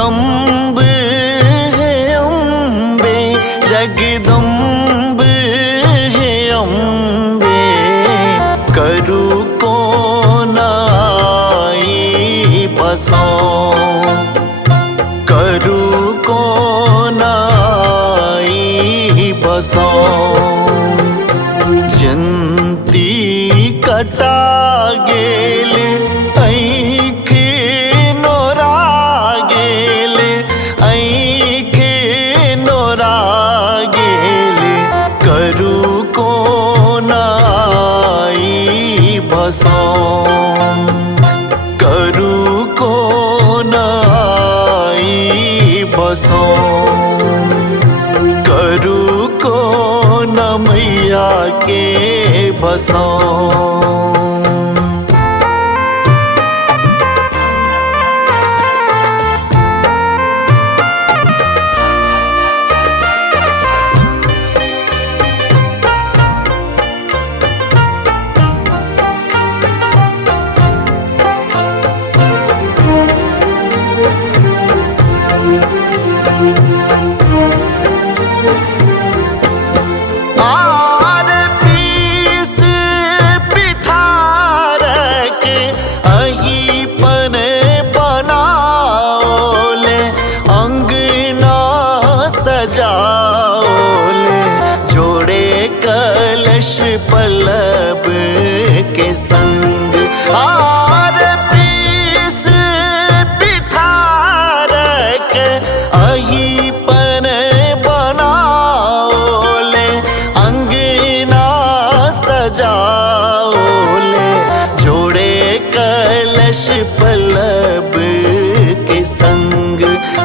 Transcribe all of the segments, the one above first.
जगदम्ब है अम्बे, जगदम्ब है अम्बे, करू को नाई बसो, करू को नाई बसो। जंती कटा गेल ऐखे नोरा गेल, ऐखे नोरा गेल, करू को नाई बसो, करू को नाई बसो, करू को न मैया के बसो। जोड़े कलश पल्लव के संग, आर पीस पिठारक अही पन बनाओले, अंगना सजाओले, जोड़े कलश पल्लव के संग।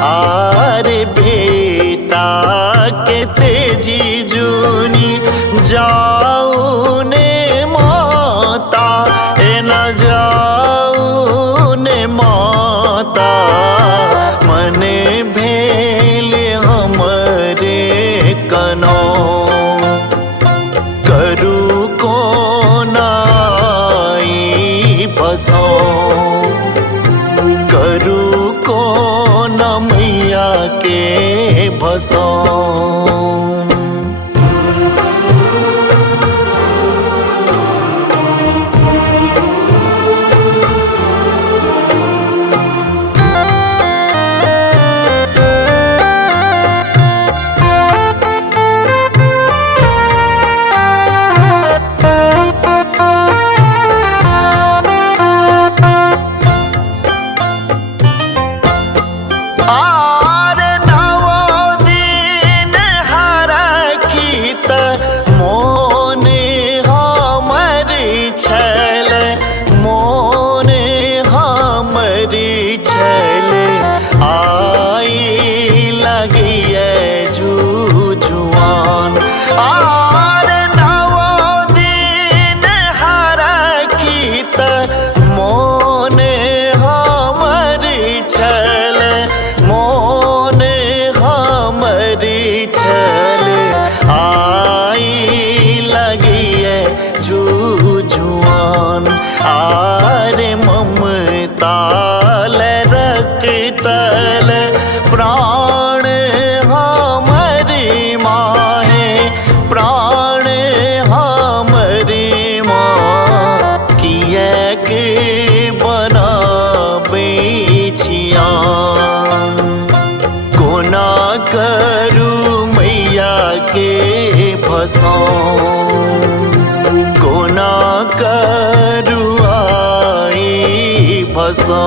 आर बेटा के तेजी जूनी जाऊ ने माता, ए न जाऊ ने माता, मने भेल हमरे कनो, करू को नाई बसो, करू को न मैया के बसो। आरे ममता रखतल प्राण हमारी माहे, प्राण हमारी माँ किए के बना बेचिया, कोना करू मैया के फसो, कोना करू आई फसो।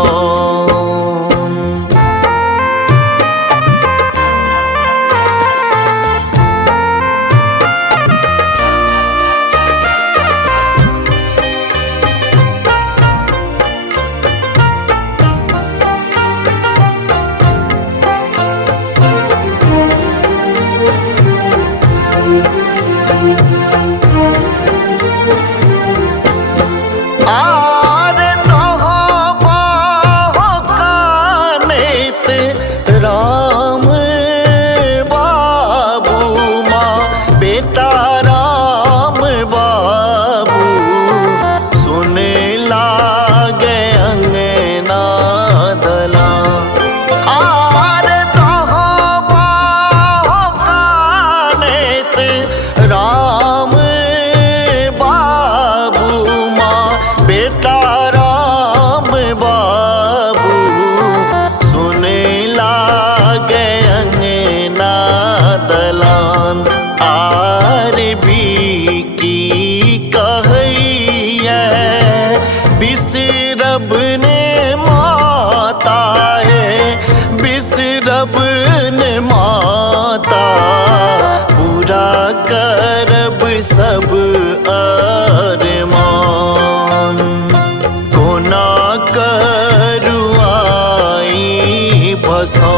बसो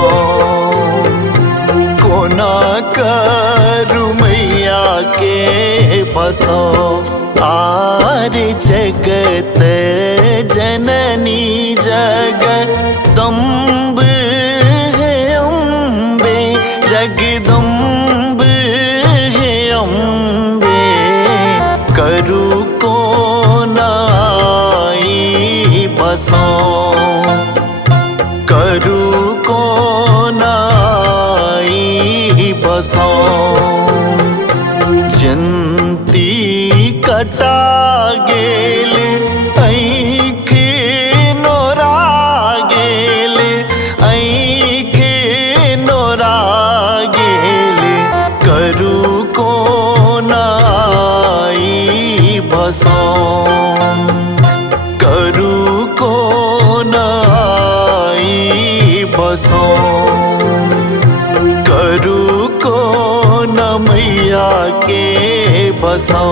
कोना करू मैया के बसो आर जगत जननी जगदम्ब है अम्बे जगदम्ब है अम्बे करू कोनाई बसो करू कोनाई बसो जंती कटा गेल ऐखे नोरा गेल ऐखे नोरा गेल करू कोनाई बसो करू कोनाई बसो करू कोन मैया के बसो।